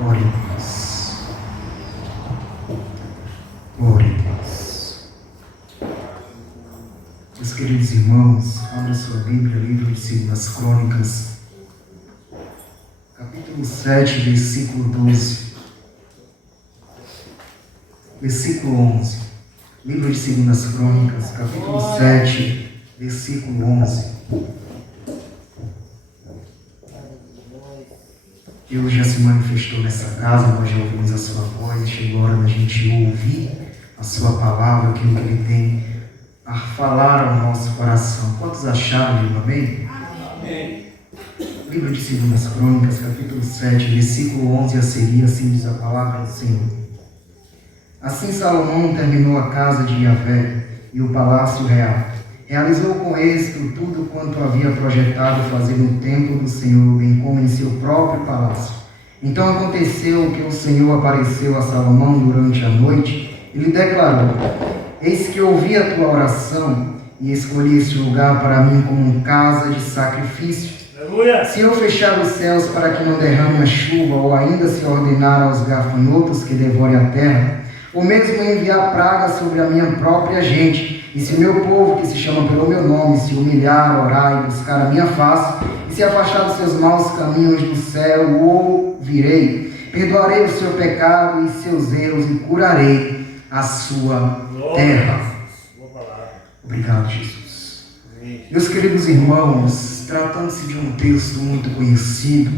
Glória a Deus. Glória a Deus. Meus queridos irmãos, abra sua Bíblia, livro de 2 Crônicas, capítulo 7, versículo 12. Versículo 11. Livro de 2 Crônicas, capítulo 7, versículo 11. Deus já se manifestou nessa casa, nós já ouvimos a sua voz, chegou a hora da gente ouvir a sua palavra, aquilo que Ele tem a falar ao nosso coração. Quantos acharam, digo amém? Amém. Livro de 2 Crônicas, capítulo 7, versículo 11 a seguir, assim diz a palavra do Senhor. Assim Salomão terminou a casa de Yahvé e o palácio real. Realizou com êxito tudo quanto havia projetado fazer no templo do Senhor, bem como em seu próprio palácio. Então aconteceu que o Senhor apareceu a Salomão durante a noite e lhe declarou: Eis que ouvi a tua oração e escolhi este lugar para mim como casa de sacrifício. Aleluia. Se eu fechar os céus para que não derrame a chuva, ou ainda se ordenar aos gafanhotos que devorem a terra, ou mesmo enviar praga sobre a minha própria gente, e se o meu povo, que se chama pelo meu nome, se humilhar, orar e buscar a minha face, e se afastar dos seus maus caminhos do céu, o ouvirei, perdoarei o seu pecado e seus erros, e curarei a sua terra. Obrigado, Jesus. Meus queridos irmãos, tratando-se de um texto muito conhecido,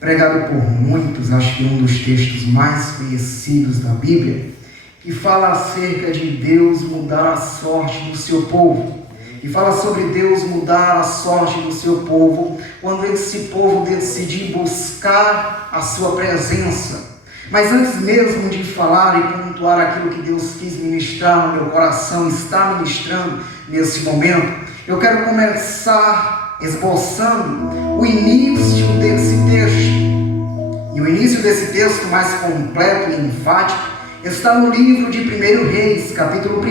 pregado por muitos, acho que um dos textos mais conhecidos da Bíblia, que fala acerca de Deus mudar a sorte do seu povo. E fala sobre Deus mudar a sorte do seu povo quando esse povo decidir buscar a sua presença. Mas antes mesmo de falar e pontuar aquilo que Deus quis ministrar no meu coração, está ministrando nesse momento, eu quero começar esboçando o início desse texto. E o início desse texto mais completo e enfático está no livro de 1 Reis, capítulo 1,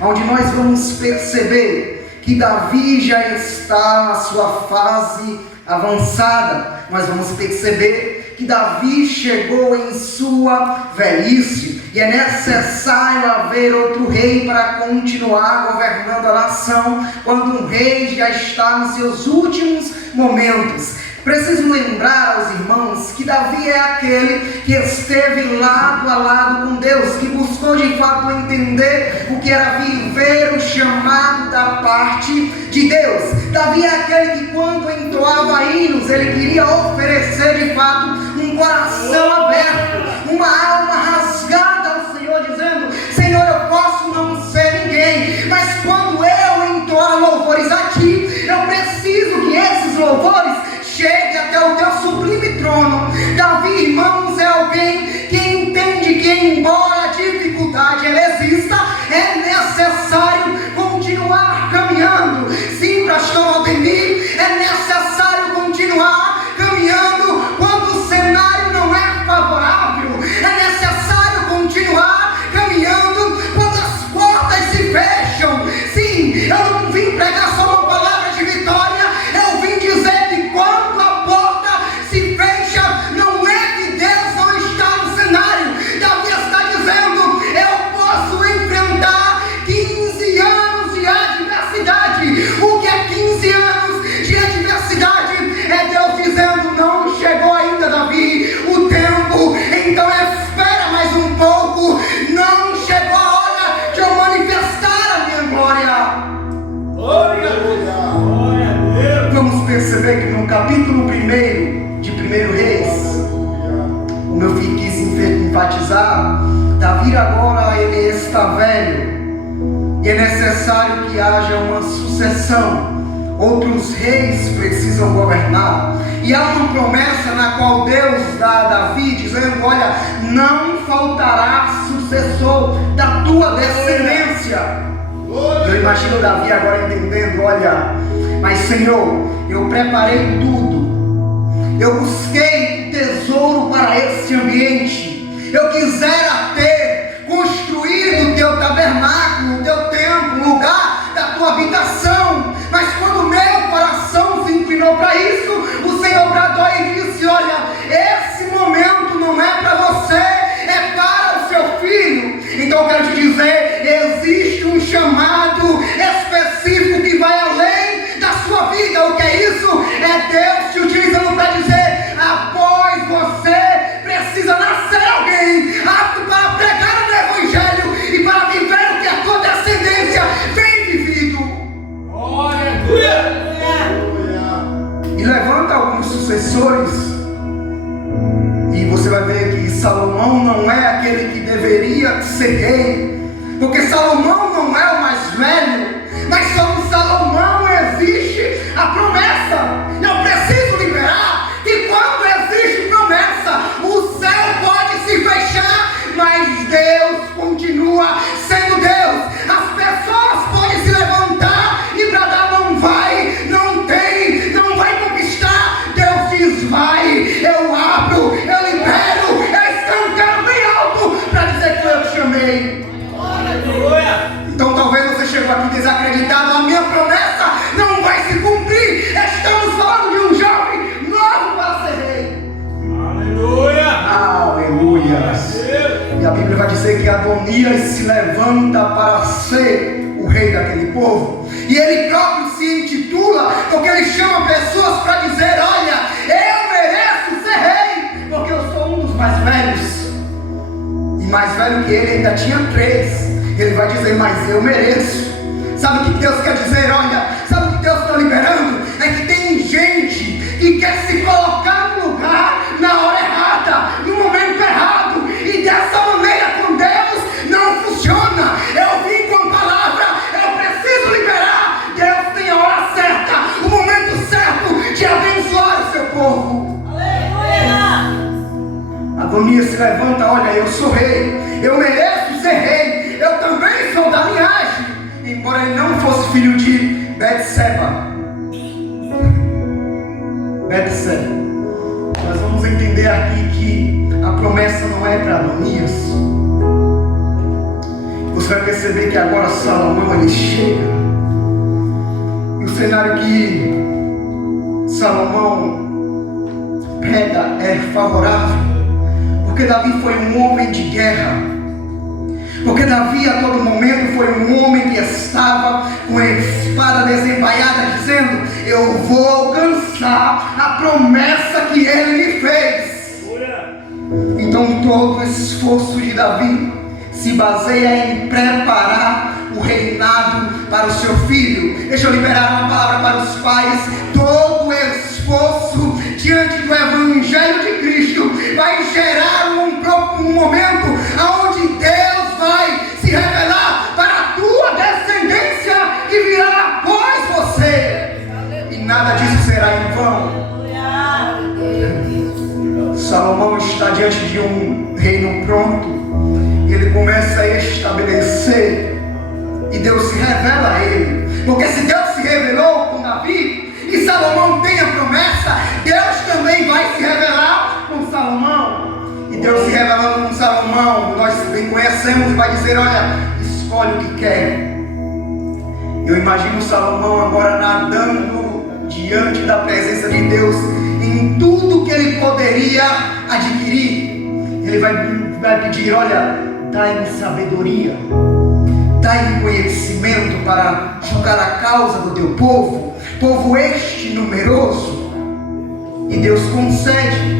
onde nós vamos perceber que Davi já está na sua fase avançada. Nós vamos perceber que Davi chegou em sua velhice e é necessário haver outro rei para continuar governando a nação quando um rei já está nos seus últimos momentos. Preciso lembrar aos irmãos que Davi é aquele que esteve lado a lado com Deus, que buscou de fato entender o que era viver o chamado da parte de Deus. Davi é aquele que quando entoava hinos, ele queria oferecer de fato um coração aberto, uma alma rasgada ao Senhor, dizendo: Senhor, eu posso não ser ninguém, mas quando eu entoar louvores a Ti, eu preciso que esses louvores chegue até o Teu sublime trono. Davi, irmãos, é alguém que entende que embora a dificuldade ela exista, é necessário continuar caminhando. Sim, pastor Aldemir, é necessário continuar caminhando quando o cenário não é favorável. É necessário continuar caminhando quando as portas se fecham. Sim, eu não vim pregar só uma palavra de vitória, eu vim dizer que quando a porta se fecha, não é que Deus não está no cenário. Davi está dizendo: eu posso enfrentar 15 anos de adversidade. O que é 15 anos de adversidade? É Deus dizendo: não chegou ainda, Davi, o tempo, então espera mais um pouco. Não chegou a hora de eu manifestar a minha glória. Vamos perceber que no capítulo 1 de 1 Reis, como eu quis enfatizar, Davi agora ele está velho e é necessário que haja uma sucessão. Outros reis precisam governar, e há uma promessa na qual Deus dá a Davi, dizendo: olha, não faltará sucessor da tua descendência. Eu imagino Davi agora entendendo: olha, mas Senhor, eu preparei tudo, eu busquei tesouro para esse ambiente, eu quisera ter construído o teu tabernáculo, o teu templo, lugar da tua habitação, mas quando meu coração se inclinou para isso, o Senhor bradou e disse: olha, esse momento não levanta alguns sucessores, e você vai ver que Salomão não é aquele que deveria ser rei, porque Salomão não é o mais velho, mas sobre Salomão existe a promessa. Eu preciso liberar que quando existe promessa, o céu pode se fechar, mas Deus continua sendo Deus. As pessoas podem se levantar e bradar: não vai, não tem, não vai conquistar. Deus diz: vai, eu abro, eu libero, eu escancaro bem alto para dizer que eu te chamei. Então talvez você chegou aqui desacreditado: a minha promessa não vai se cumprir. Estamos falando de um jovem novo para ser rei. Aleluia! Aleluia! E a Bíblia vai dizer que Adonias se levanta para ser o rei daquele povo. E ele próprio se intitula, porque ele chama pessoas para dizer: olha, eu mereço ser rei, porque eu sou um dos mais velhos. E mais velho que ele ainda tinha 3. Ele vai dizer: mas eu mereço. Sabe o que Deus quer dizer? Olha, sabe o que Deus está liberando? É que tem gente que quer se colocar no lugar, na hora errada, no momento errado, e dessa maneira com Deus não funciona. Eu vim com a palavra, eu preciso liberar. Deus tem a hora certa, o momento certo de abençoar o seu povo. Aleluia! Adonias se levanta: olha, eu sou rei, eu mereço ser rei, eu também sou da linhagem, embora ele não fosse filho de Betseba. Nós vamos entender aqui que a promessa não é para Adonias. Você vai perceber que agora Salomão ele chega, e o cenário que Salomão pega é favorável, porque Davi foi um homem de guerra. Porque Davi a todo momento foi um homem que estava com a espada desembainhada, dizendo: eu vou alcançar a promessa que ele me fez. Então todo o esforço de Davi se baseia em preparar o reinado para o seu filho. Deixa eu liberar uma palavra para os pais. Todo o esforço diante do Evangelho de Cristo vai gerar um momento onde Deus vai se revelar para a tua descendência que virá após você, e nada disso será em vão. Salomão está diante de um reino pronto, e ele começa a estabelecer, e Deus se revela a ele, porque se Deus se revelou com Davi, e Salomão tem a promessa, Deus também vai se revelar com Salomão. E Deus se revelando com Salomão, nós bem conhecemos, e vai dizer: olha, escolhe o que quer. Eu imagino Salomão agora nadando diante da presença de Deus em tudo que ele poderia adquirir. Ele vai pedir: olha, dai-me sabedoria, dai-me conhecimento para julgar a causa do teu povo este numeroso. E Deus concede.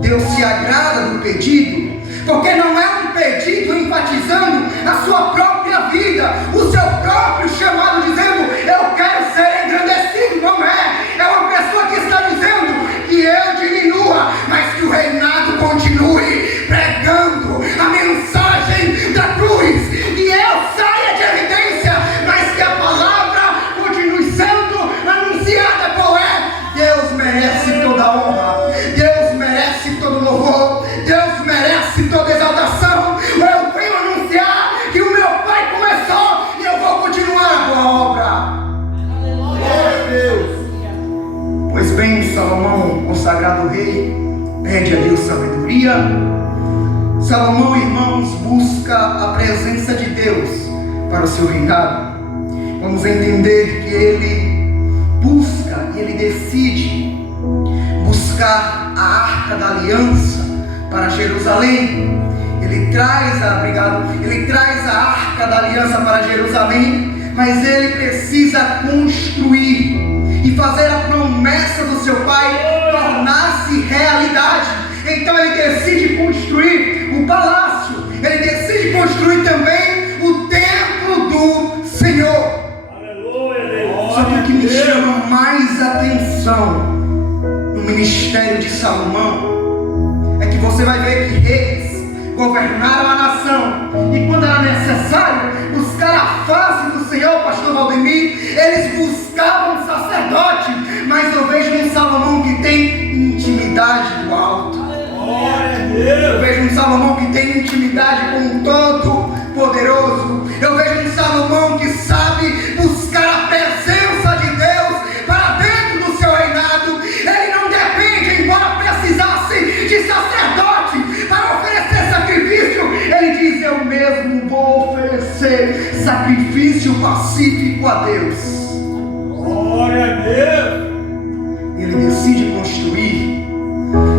Deus se agrada do pedido, porque não é um pedido enfatizando a sua própria vida, o seu próprio chamado, dizendo: eu quero ser engrandecido. Não é. É uma pessoa que está dizendo que eu diminua, mas que o reinado continue, pregando a mensagem da cruz, e eu saia de evidência, mas que a palavra continue sendo anunciada. Qual é? Deus merece toda a honra, Deus merece todo louvor, Deus merece toda exaltação. Eu venho anunciar que o meu Pai começou e eu vou continuar a boa obra. Glória a Deus. Pois bem, Salomão, consagrado rei, pede a Deus sabedoria. Salomão, irmãos, busca a presença de Deus para o seu reinado. Vamos entender que ele busca, ele decide buscar a Arca da Aliança para Jerusalém. Ele traz a Arca da Aliança para Jerusalém, mas ele precisa construir e fazer a promessa do seu pai tornar-se realidade. Então ele decide construir o palácio, ele decide construir também o templo do Senhor. Só que o que me chama mais atenção mistério de Salomão é que você vai ver que reis governaram a nação, e quando era necessário buscar a face do Senhor, pastor Valdemir, eles buscavam um sacerdote. Mas eu vejo um Salomão que tem intimidade do alto. Eu vejo um Salomão que tem intimidade com o Todo-Poderoso. Eu vejo um Salomão que sabe buscar a presença de Deus para dentro do seu reinado. Ele não depende, embora precisasse de sacerdote para oferecer sacrifício, ele diz: eu mesmo vou oferecer sacrifício pacífico a Deus. Glória a Deus. Ele decide construir.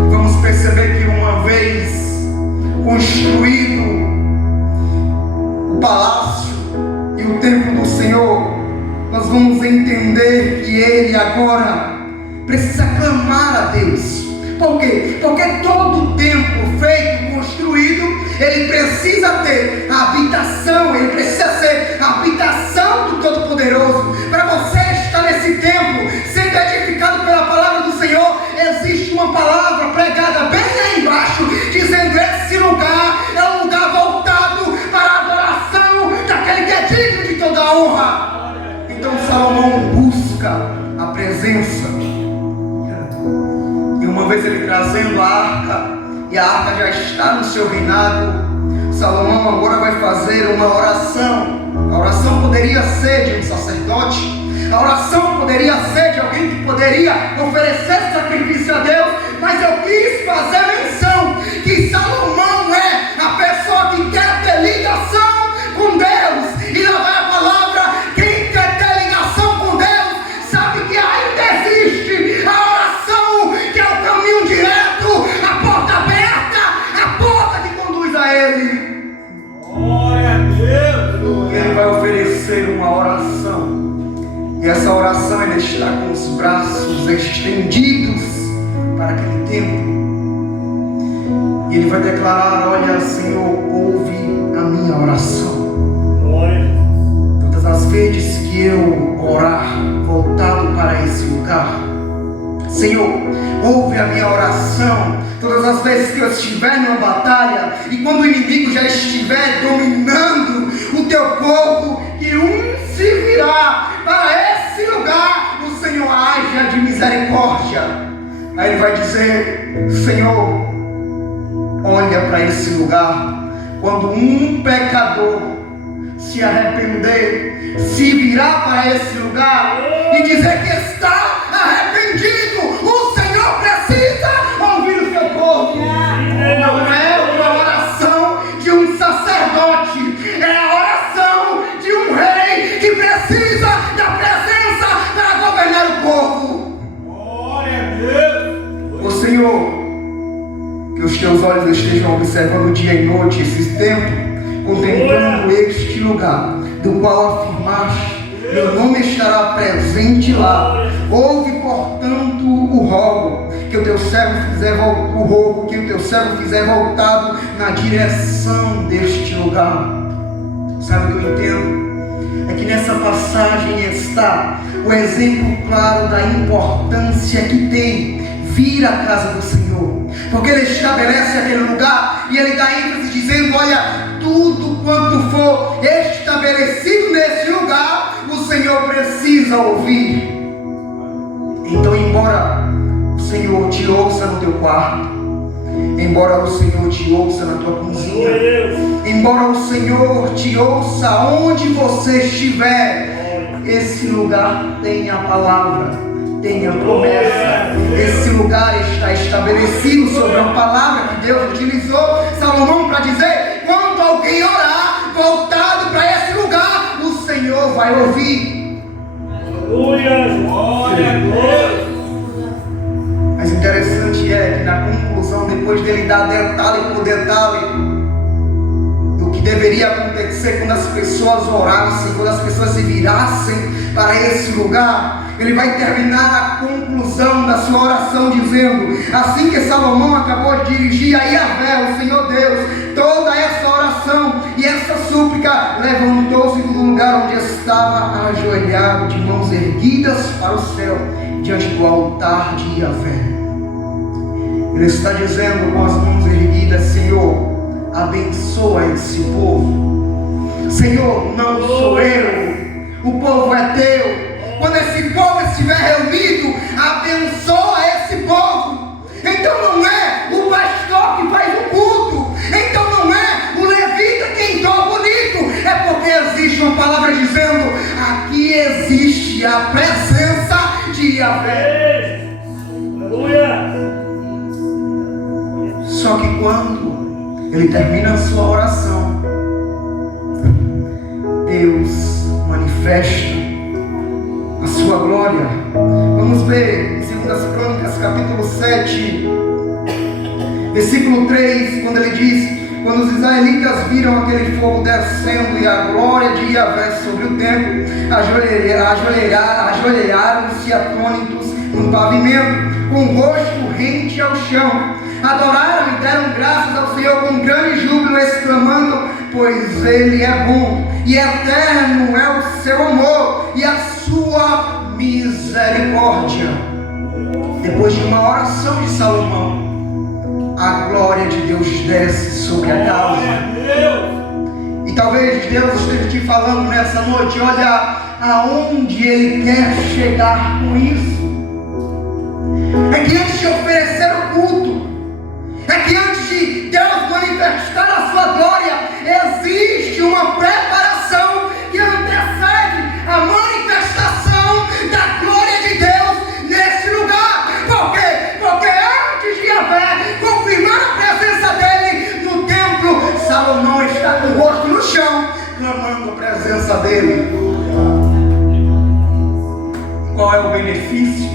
Vamos perceber que uma vez construído o palácio e o templo do Senhor, nós vamos entender que ele agora precisa clamar a Deus. Por quê? Porque todo o templo feito, construído, ele precisa ter a habitação, ele precisa ser a habitação do Todo-Poderoso. Para você estar nesse templo, sendo edificado pela palavra do Senhor, existe uma palavra pregada bem aí embaixo, dizendo: esse lugar é um lugar voltado para a adoração daquele que é digno de toda a honra. Então Salomão busca a presença. E uma vez ele trazendo a arca, e a arca já está no seu reinado, Salomão agora vai fazer uma oração. A oração poderia ser de um sacerdote, a oração poderia ser de alguém que poderia oferecer sacrifício a Deus, mas eu quis fazer menção que Salomão é a pessoa que quer ter ligação com Deus. E lá vai a palavra: quem quer ter ligação com Deus sabe que ainda existe a oração, que é o caminho direto, a porta aberta, a porta que conduz a Ele. Glória a Deus. E Ele vai oferecer uma oração. E essa oração, ele está com os braços estendidos para aquele templo. E ele vai declarar: olha, Senhor, ouve a minha oração. Todas as vezes que eu orar voltado para esse lugar, Senhor, ouve a minha oração. Todas as vezes que eu estiver numa batalha, e quando o inimigo já estiver dominando o teu povo, que se virá para esse lugar, o Senhor haja de misericórdia. Aí ele vai dizer: Senhor, olha para esse lugar. Quando um pecador se arrepender, se virar para esse lugar e dizer que está arrependido, o Senhor precisa ouvir o seu povo. Não é uma oração de um sacerdote, é a oração de um rei que precisa da presença para governar o povo. Glória a Deus. Ô Senhor, que os teus olhos estejam observando dia e noite esse tempo, contemplando este lugar, do qual afirmaste: meu nome estará presente lá. Ouve, portanto, o rogo que o teu servo fizer voltado na direção deste lugar. Sabe o que eu entendo? É que nessa passagem está o exemplo claro da importância que tem vir à casa do Senhor, porque ele estabelece aquele lugar e ele dá ênfase dizendo: olha, tudo quanto for estabelecido nesse lugar, o Senhor precisa ouvir. Então, embora o Senhor te ouça no teu quarto, embora o Senhor te ouça na tua cozinha, embora o Senhor te ouça onde você estiver, esse lugar tem a palavra, tem a promessa. Esse lugar está estabelecido sobre a palavra que Deus utilizou Salomão para dizer: quando alguém orar voltado para esse lugar, o Senhor vai ouvir. Glória a Deus. Mas interessante é que na conclusão, depois dele dar detalhe por detalhe do que deveria acontecer quando as pessoas orassem, quando as pessoas se virassem para esse lugar, ele vai terminar a conclusão da sua oração dizendo: assim que Salomão acabou de dirigir a Yahvé, o Senhor Deus, toda essa oração e essa súplica, levantou-se do lugar onde estava ajoelhado, de mãos erguidas para o céu, diante do altar de Yahvé. Ele está dizendo com as mãos erguidas: Senhor, abençoa esse povo. Senhor, não sou eu, o povo é teu. Quando esse povo estiver reunido, abençoa esse povo. Então não é o pastor que faz o culto, então não é o levita que entoa bonito, é porque existe uma palavra dizendo: aqui existe a presença de Yahvé. Aleluia. Só que quando ele termina a sua oração, Deus manifesta a sua glória. Vamos ver em 2 Crônicas capítulo 7, versículo 3, quando ele diz: quando os israelitas viram aquele fogo descendo e a glória de Yahvé sobre o templo, ajoelharam-se atônitos no pavimento, com o rosto rente ao chão. Adoraram e deram graças ao Senhor com grande júbilo, exclamando: pois Ele é bom, e eterno é o seu amor, e a sua misericórdia. Depois de uma oração de Salomão, a glória de Deus desce sobre a casa. E talvez Deus esteja te falando nessa noite: olha aonde Ele quer chegar com isso. É que antes de oferecer o culto, é que antes de Deus manifestar a sua glória, existe uma preparação que antecede a manifestação da glória de Deus nesse lugar. Por quê? Porque antes de Yahvé confirmar a presença dele no templo, Salomão está com o rosto no chão, clamando a presença dele. Qual é o benefício?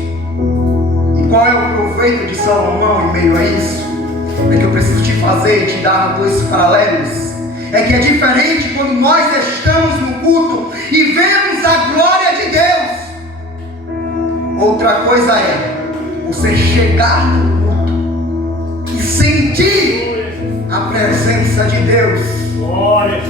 E qual é o proveito de Salomão em meio a isso? É que eu preciso te fazer e te dar dois paralelos. É que é diferente quando nós estamos no culto e vemos a glória de Deus. Outra coisa é você chegar no culto e sentir a presença de Deus. Glória.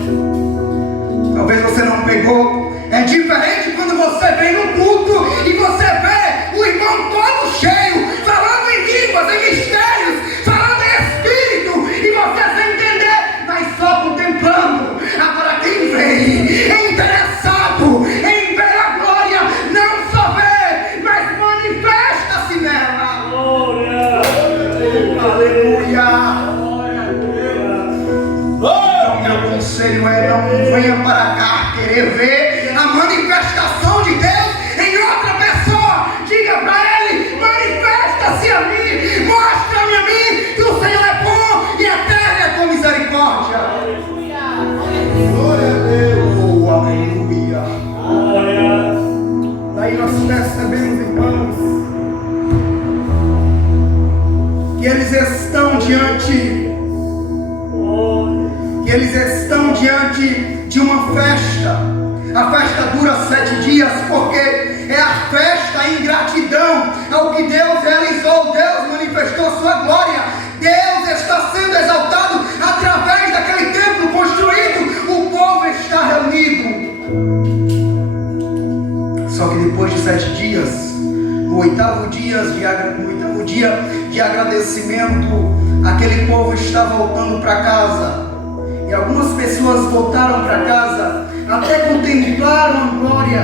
Talvez você não pegou. É diferente quando você vem no culto e você vê o irmão todo cheio, falando em línguas, em mistérios, falando em espírito, e você sem entender, mas só contemplando. Agora quem vem interessado em ver a glória, não só vê, mas manifesta-se nela. Glória. Aleluia. Glória a Deus. Então meu conselho é: não venha para cá querer ver a manifestação de Deus em outra pessoa. Diga para ele: manifesta-se a mim, mostra-me a mim que o Senhor é bom e eterno é a tua misericórdia. Glória a Deus. Oh, aleluia. Glória. Daí nós percebemos, irmãos, que eles estão diante de uma festa. A festa dura 7 dias, porque é a festa em gratidão ao que Deus realizou. Deus manifestou sua glória. Deus está sendo exaltado através daquele templo construído. O povo está reunido. Só que depois de 7 dias, no oitavo dia de agradecimento, aquele povo está voltando para casa. E algumas pessoas voltaram para casa, até contemplaram a glória,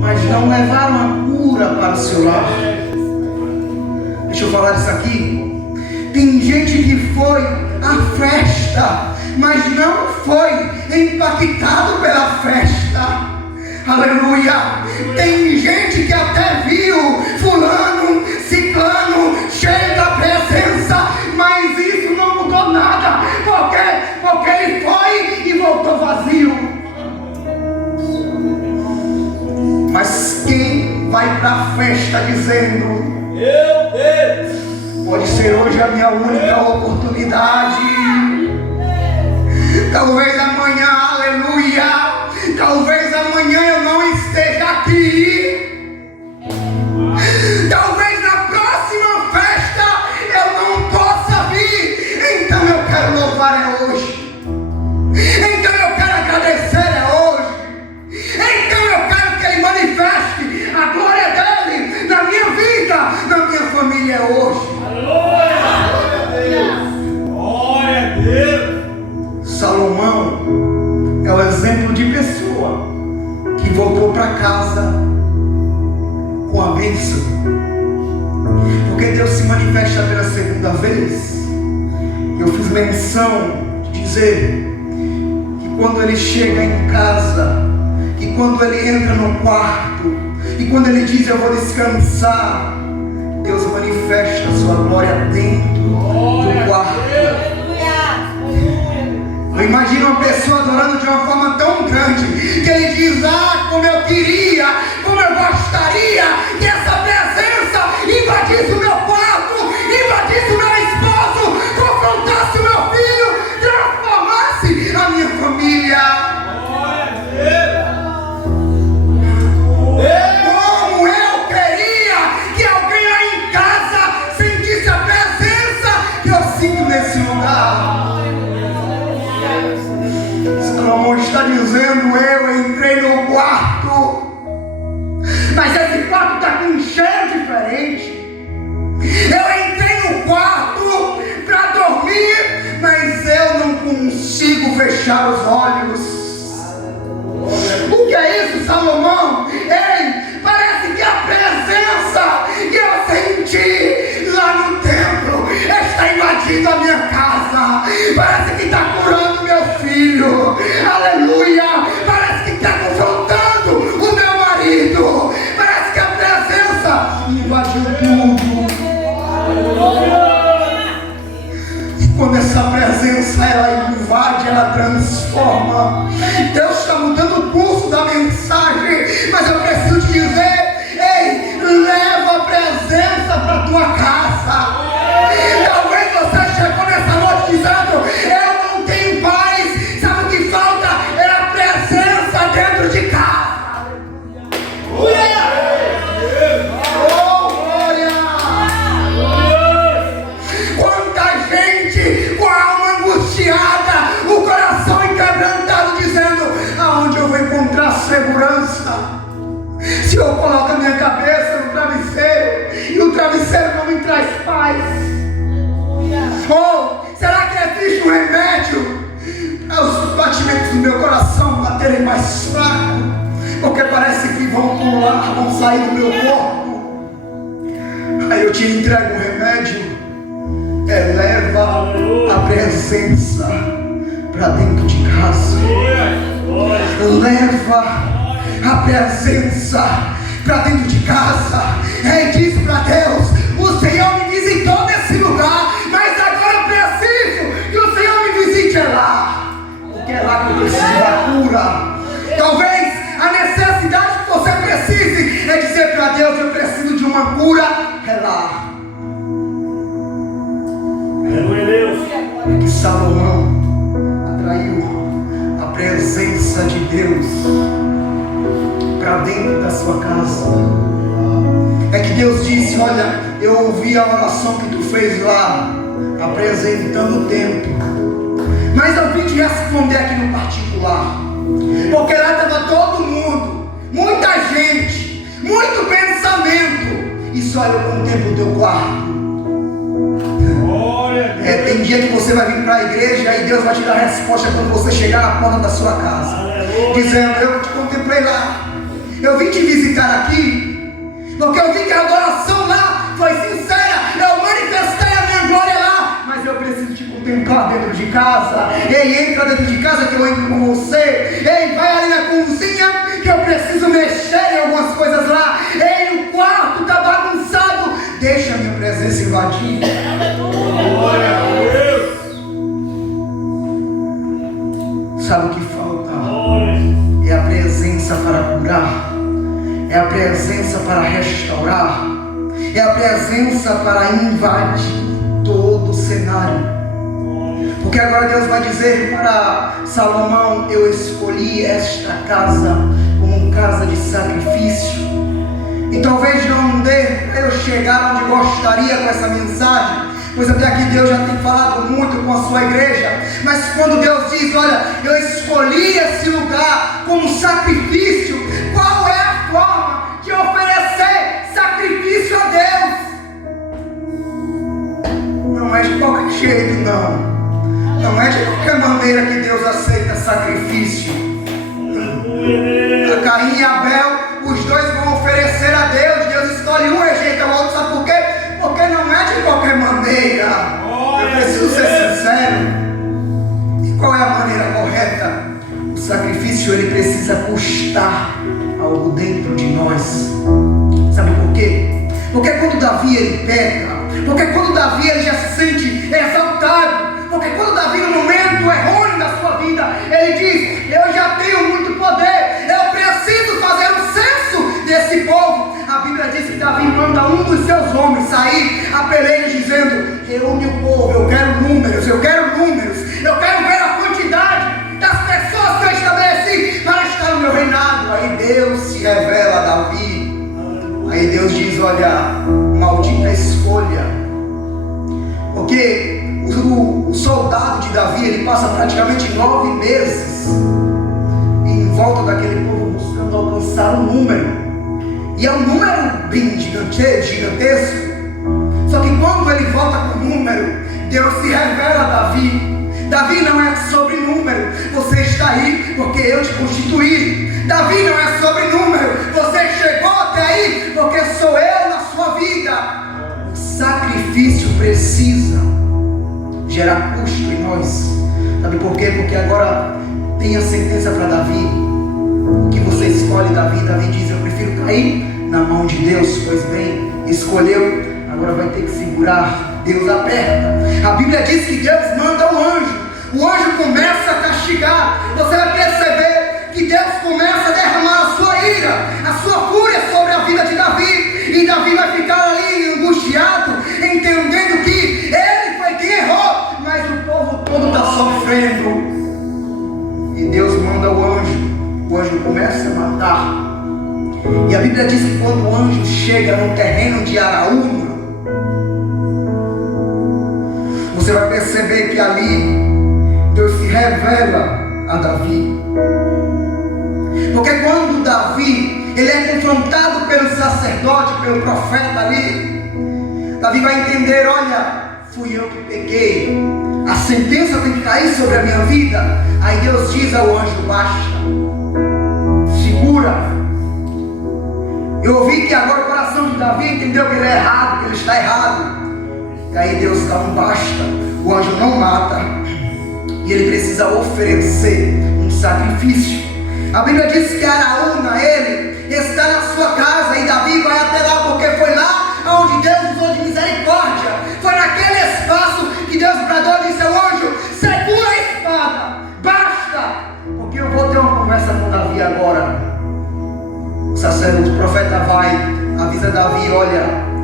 mas não levaram a cura para o seu lar. Deixa eu falar isso aqui. Tem gente que foi à festa, mas não foi impactado pela festa. Aleluia. Tem gente que até viu fulano, ciclano, cheio da presença, mas isso não mudou nada. Por quê? Porque ele foi e voltou vazio. Mas quem vai para a festa dizendo: Meu Deus. pode ser hoje a minha única oportunidade. Talvez amanhã, aleluia, talvez amanhã eu não esteja aqui. Talvez na próxima festa eu não possa vir. Então eu quero louvar hoje. Então eu quero agradecer hoje. Então eu quero que Ele manifeste a glória dele na minha vida, na minha família hoje. Aleluia. se manifesta pela segunda vez. Eu fiz menção de dizer que quando ele chega em casa, que quando ele entra no quarto, e quando ele diz eu vou descansar, Deus manifesta a sua glória dentro do quarto. Eu imagino uma pessoa adorando de uma forma tão grande que ele diz: ah, como eu queria, como eu gostaria que essa presença invadisse o meu quarto, invadisse o meu esposo, confrontasse o meu filho, transformasse a minha família. Como eu queria que alguém lá em casa sentisse a presença que eu sinto nesse lugar. Salomão está dizendo: eu entrei no quarto, mas esse quarto está com um cheiro diferente. Eu entrei no quarto para dormir, mas eu não consigo fechar os olhos. O que é isso, Salomão? Ei, parece que a presença que eu senti lá no templo está invadindo a minha casa. Parece que está curando meu filho. Aleluia. Parece que está confrontando o meu marido. Parece que a presença invadiu tudo. Quando essa presença ela invade, ela transforma. Deus está mudando o curso da mensagem, mas eu preciso te dizer: ei, leva a presença para a tua casa. Talvez você chegou nessa noite dizendo: eu não tenho paz. Sabe o que falta? É a presença dentro de casa. Oh, glória! Quanta gente com a alma angustiada, o coração enquebrantado, dizendo: aonde eu vou encontrar segurança? Se eu coloco a minha cabeça no travesseiro e o travesseiro não me traz paz. Ou será que existe um remédio para os batimentos do meu coração baterem mais fraco? Porque parece que vão pular, vão sair do meu corpo. Aí eu te entrego um remédio. Eleva a presença para dentro de casa. Leva a presença para dentro de casa. E diz para Deus: o Senhor me visitou nesse lugar, mas agora eu preciso que o Senhor me visite lá, porque é lá que eu preciso da cura. Talvez a necessidade que você precise é dizer para Deus: eu preciso de uma cura, é lá. Que Salomão atraiu a presença de Deus para dentro da sua casa. É que Deus disse: olha, eu ouvi a oração que tu fez lá, apresentando o templo, mas eu vim te responder aqui no particular, porque lá estava todo mundo, muita gente, muito pensamento, e só eu contemplo o teu quarto. Tem dia que você vai vir para a igreja e Deus vai te dar a resposta quando você chegar na porta da sua casa, dizendo: eu te contemplei lá, eu vim te visitar aqui, porque eu vi que a adoração lá foi sincera, eu manifestei a minha glória lá, mas eu preciso te contemplar dentro de casa. Ei, entra dentro de casa que eu entro com você. Ei, vai ali na cozinha que eu preciso mexer em algumas coisas lá. Ei, o quarto está bagunçado, deixa a minha presença invadir. Glória a Deus. Sabe o que falta? É a presença para curar, é a presença para restaurar, é a presença para invadir todo o cenário. Porque agora Deus vai dizer para Salomão: eu escolhi esta casa como casa de sacrifício. E talvez não dê para eu chegar onde gostaria com essa mensagem, pois até aqui Deus já tem falado muito com a sua igreja. Mas quando Deus diz: olha, eu escolhi esse lugar como sacrifício, qual é a forma de oferecer sacrifício a Deus? Não é de qualquer jeito, não. Não é de qualquer maneira que Deus aceita sacrifício. A Caim e Abel, os dois vão oferecer a Deus. Deus escolhe um, rejeita o outro. Sabe por quê? Porque não é de preciso ser sincero. E qual é a maneira correta? O sacrifício, ele precisa custar algo dentro de nós. Sabe por quê? Porque quando Davi, ele peca, porque quando Davi, ele já se sente exaltado, porque quando Davi, no momento errôneo da sua vida, ele diz: eu já tenho muito poder, eu preciso fazer um censo desse povo. A Bíblia diz que Davi manda um dos seus homens sair a peleja dizendo: reúne o povo, eu quero números, eu quero ver a quantidade das pessoas que eu estabeleci para estar no meu reinado. Aí Deus se revela a Davi. Aí Deus diz: olha, maldita escolha. Porque o soldado de Davi, ele passa praticamente 9 meses em volta daquele povo buscando alcançar um número. E é um número bem gigantesco. Só que quando ele volta com o número, Deus se revela a Davi. Davi não é sobre número. Você está aí porque eu te constituí. Davi não é sobre número. Você chegou até aí porque sou eu na sua vida. O sacrifício precisa gerar custo em nós. Sabe por quê? Porque agora tem a sentença para Davi. O que você escolhe, Davi? Davi diz: eu prefiro cair na mão de Deus. Pois bem, escolheu, agora vai ter que segurar. Deus aperta. A Bíblia diz que Deus manda o anjo. O anjo começa a castigar. Você vai perceber que Deus começa a derramar a sua ira, a sua fúria sobre a vida de Davi. E Davi vai ficar ali angustiado, entendendo que ele foi quem errou, mas o povo todo está sofrendo. E Deus manda o anjo começa a matar. E a Bíblia diz que quando o anjo chega no terreno de Araúna, você vai perceber que ali Deus se revela a Davi. Porque quando Davi, ele é confrontado pelo sacerdote, pelo profeta ali, Davi vai entender: olha, fui eu que pequei, a sentença tem que cair sobre a minha vida. Aí Deus diz ao anjo: basta, segura. Eu ouvi que agora o coração de Davi entendeu que ele é errado, que ele está errado. E aí Deus dá um basta. O anjo não mata, e ele precisa oferecer um sacrifício. A Bíblia diz que Araúna, ele está na sua casa, e Davi vai até lá, porque foi lá onde Deus usou de misericórdia. Foi naquele espaço que Deus bradou e disse ao anjo: segura a espada, basta, porque eu vou ter uma conversa com Davi agora. O sacerdote, o profeta vai, avisa Davi: olha,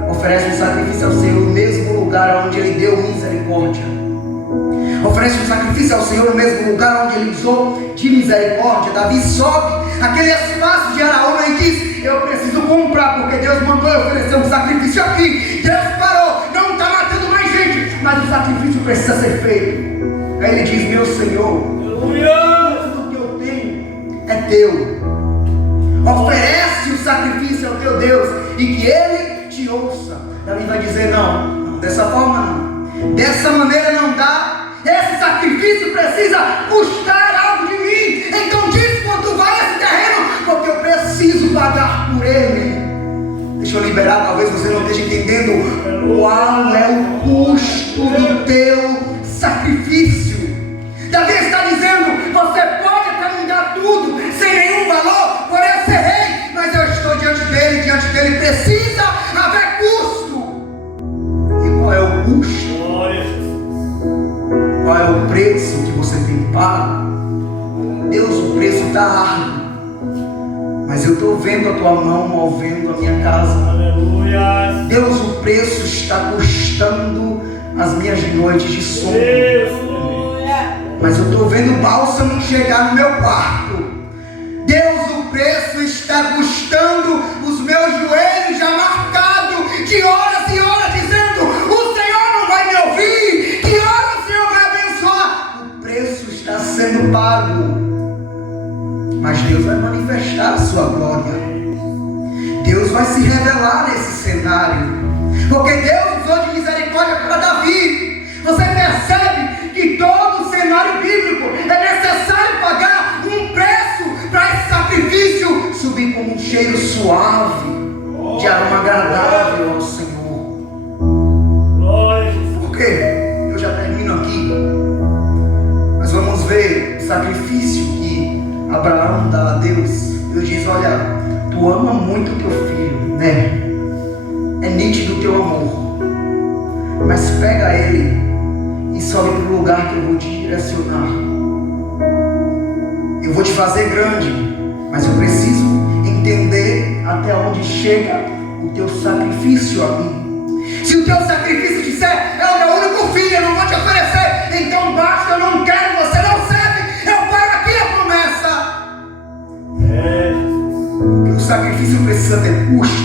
oferece um sacrifício ao Senhor no mesmo lugar onde ele deu misericórdia. Oferece um sacrifício ao Senhor no mesmo lugar onde ele usou de misericórdia. Davi sobe aquele espaço de Araúna e diz: eu preciso comprar, porque Deus mandou eu oferecer um sacrifício aqui. Deus parou, não está matando mais gente, mas o sacrifício precisa ser feito. Aí ele diz: meu Senhor, tudo que eu tenho é teu. Oferece o sacrifício ao teu Deus e que ele te ouça. Davi vai dizer: não, dessa forma não, dessa maneira não dá. Esse sacrifício precisa custar algo de mim. Então diz quanto vale esse terreno, porque eu preciso pagar por ele. Deixa eu liberar, talvez você não esteja entendendo qual é o custo do teu sacrifício. Davi está dizendo: você pode até me dar tudo sem nenhum valor por eu ser rei, mas eu estou diante dele precisa haver custo. E qual é o custo? Qual é o preço que você tem pago? Deus, o preço está árduo, mas eu estou vendo a tua mão movendo a minha casa. Aleluia. Deus, o preço está custando as minhas noites de sono, mas eu estou vendo o bálsamo chegar no meu quarto. Deus, o preço está custando os meus joelhos já marcados de horas e horas, dizendo: o Senhor não vai me ouvir, que hora o Senhor vai abençoar? O preço está sendo pago, mas Deus vai manifestar a sua glória. Deus vai se revelar nesse cenário, porque Deus usou de misericórdia para Davi. Você percebe que todo o cenário bíblico é necessário pagar um preço para esse sacrifício subir como um cheiro suave, de aroma agradável ao Senhor. Por quê? Eu já termino sacrifício que Abraão dá a Deus, Deus diz: olha, tu ama muito o teu filho, né? É nítido o teu amor, mas pega ele e sobe para o lugar que eu vou te direcionar. Eu vou te fazer grande, mas eu preciso entender até onde chega o teu sacrifício a mim. Se o teu sacrifício disser: é o meu único filho, eu não vou te oferecer, então basta, eu não quero, você não serve, eu paro aqui a promessa. Porque o sacrifício precisa ter custo,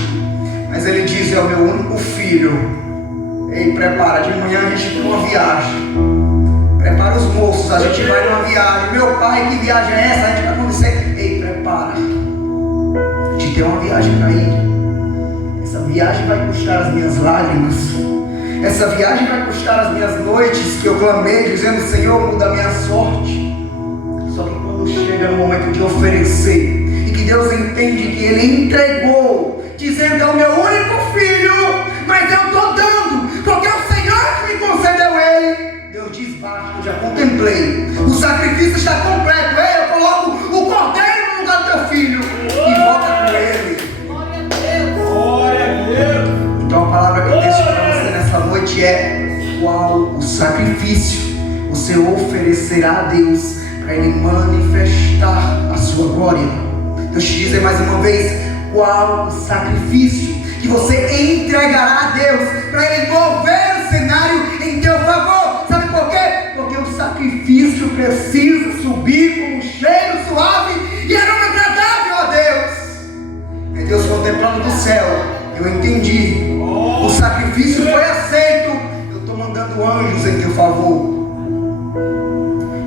mas ele diz: é o meu único filho. Ei, prepara, de manhã a gente tem uma viagem. Prepara os moços, a gente vai numa viagem. Meu pai, que viagem é essa? A gente vai acontecer. Ei, prepara. A gente tem uma viagem para ir. Essa viagem vai custar as minhas lágrimas. Essa viagem vai custar as minhas noites que eu clamei, dizendo: Senhor, muda a minha sorte. Só que quando chega no momento de oferecer, e que Deus entende que Ele entregou, dizendo: é o meu único filho, mas eu estou dando, porque é o Senhor que me concedeu ele. Deus diz: basta, eu já contemplei, o sacrifício está completo. Ei, eu coloco o cordeiro no lugar do teu filho e volta com ele. Glória a Deus. Então a palavra que eu deixo para você nessa noite é: qual o sacrifício você oferecerá a Deus para Ele manifestar a sua glória? Deus te diz mais uma vez: qual o sacrifício que você entregará a Deus para Ele mover o cenário em teu favor? Sabe por quê? Porque o sacrifício precisa subir com um cheiro suave e aroma agradável a Deus. É Deus contemplando do céu: eu entendi, o sacrifício foi aceito, eu estou mandando anjos em teu favor.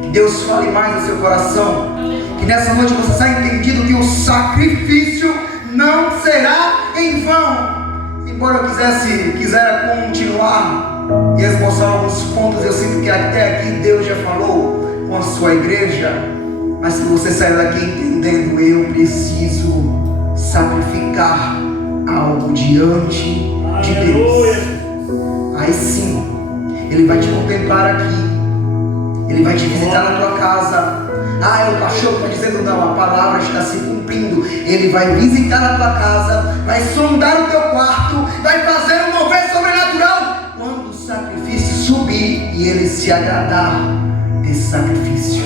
Que Deus fale mais no seu coração, que nessa noite você saia entendido que o sacrifício não será em vão. Embora eu quisera continuar e esboçar alguns pontos, eu sinto que até aqui Deus já falou com a sua igreja. Mas se você sair daqui entendendo: eu preciso sacrificar algo diante de Deus, aí sim Ele vai te contemplar aqui, Ele vai te visitar na tua casa. Ah, o pastor está dizendo: não, a palavra está se cumprindo. Ele vai visitar a tua casa, vai sondar o teu quarto, vai fazer um mover sobrenatural quando o sacrifício subir e Ele se agradar desse sacrifício.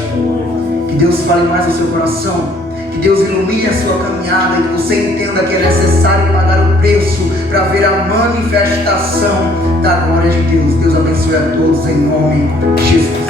Que Deus fale mais no seu coração, que Deus ilumine a sua caminhada e que você entenda que é necessário pagar o preço para ver a manifestação da glória de Deus. Deus abençoe a todos em nome de Jesus.